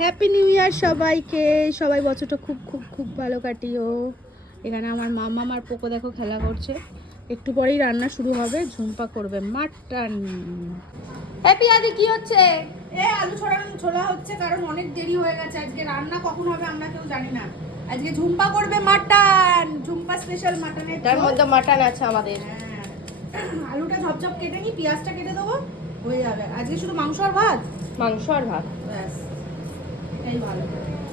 Happy new ইয়ার সবাইকে। সবাই বছরটা খুব খুব খুব ভালো কাটিও। এখানে আমার মামা আমার পোকো দেখো খেলা করছে। একটু পরেই রান্না শুরু হবে, ঝুম্পা করবে মাটন। হ্যাপি আদি কি হচ্ছে? আলু ছোলা হচ্ছে, কারণ অনেক দেরি হয়ে গেছে। আজকে রান্না কখন হবে আমরা কেউ জানি না। আজকে ঝুম্পা করবে মাটন, ঝুম্পা স্পেশাল মাটনের। তার মধ্যে মাটন আছে আমাদের। আলুটা ঝপঝপ কেটে নি, পেঁয়াজটা কেটে দেবো, হয়ে যাবে। আজকে শুধু মাংস আর ভাত। মাংস আর ভাত, ব্যাস, এই ভালো।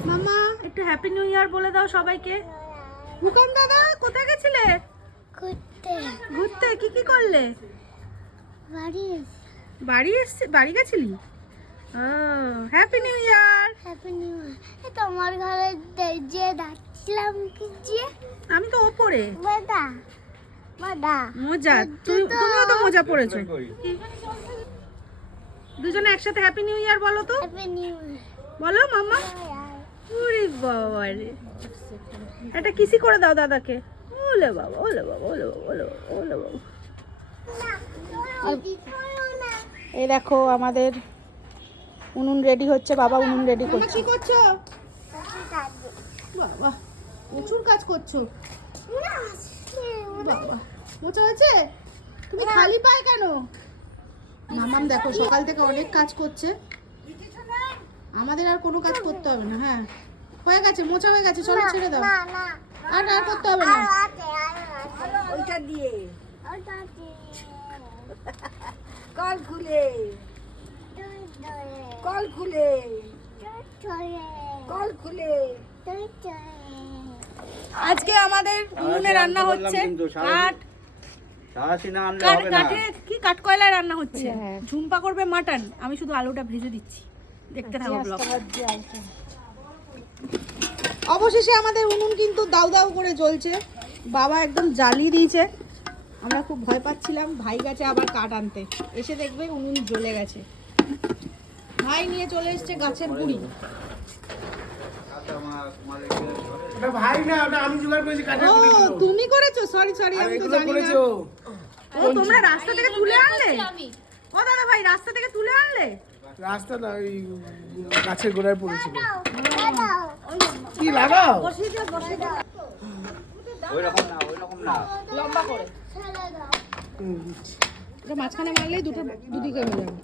মামা একটু হ্যাপি নিউ ইয়ার বলে দাও সবাইকে। হুকাম দাদা কোথায় গেছিলে? ঘুরতে। কি কি করলে? বাড়ি গেছিলি? ও happy new year. Happy new year. তোমার ঘরে যে যাচ্ছিলাম কি যে আমি তো ওপরে। বাদা মোজা, তুমিও তো মোজা পরেছো। দুজনে একসাথে হ্যাপি নিউ ইয়ার বলো তো। হ্যাপি নিউ বলো মামা। ওরে বাবা রে, এটা কিসি করে দাও দাদাকে। ওলে বাবা, ওলে বাবা, ওলে বাবা, ওলে বাবা, ওলে বাবা। এই দেখো আমাদের উনুন রেডি হচ্ছে, বাবা উনুন রেডি করছে। কি করছো বাবা? প্রচুর কাজ করছো বাবা। মোচা হয়েছে? তুমি খালি পায় কেন? মামাম দেখো সকাল থেকে অনেক কাজ করছে, আমাদের আর কোনো কাজ করতে হবে না। হ্যাঁ হয়ে গেছে, মোচা হয়ে গেছে, চলো ছেড়ে দাও। আর করতে হবে না। ওইটা দিয়ে কল খুলে কল খুলে কল খুলে। আজকে আমাদের উনুনে রান্না হচ্ছে কাঠকয়লায় রান্না হচ্ছে। ঝুম্পা করবে মাটন, আমি শুধু আলুটা ভেজে দিচ্ছি, দেখতে থাকো ব্লগ। অবশেষে আমাদের উনুন কিন্তু দাউ দাউ করে জ্বলছে, বাবা একদম জ্বালিয়ে দিয়েছে। আমরা খুব ভয় পাচ্ছিলাম, ভাই গেছে আবার কাঠ আনতে, এসে দেখবে উনুন জ্বলে গেছে। ভাই নিয়ে চলে এসেছে গাছের গুঁড়ি। ভাই না, ওটা আমি জোগাড় করেছি কাঠের গুঁড়ি। ও তুমি করেছো? সরি আমি তো জানি না। ও তোমরা রাস্তা থেকে তুলে আনলে? ও দাদা ভাই রাস্তা থেকে তুলে আনলে? রাস্তা না, ওই গাছের গোড়ায় পড়েছিল। কি লাগাও? ওইরকম না, লম্বা করে। মাঝখানে মারলেই দুদিকে হয়ে যাবে।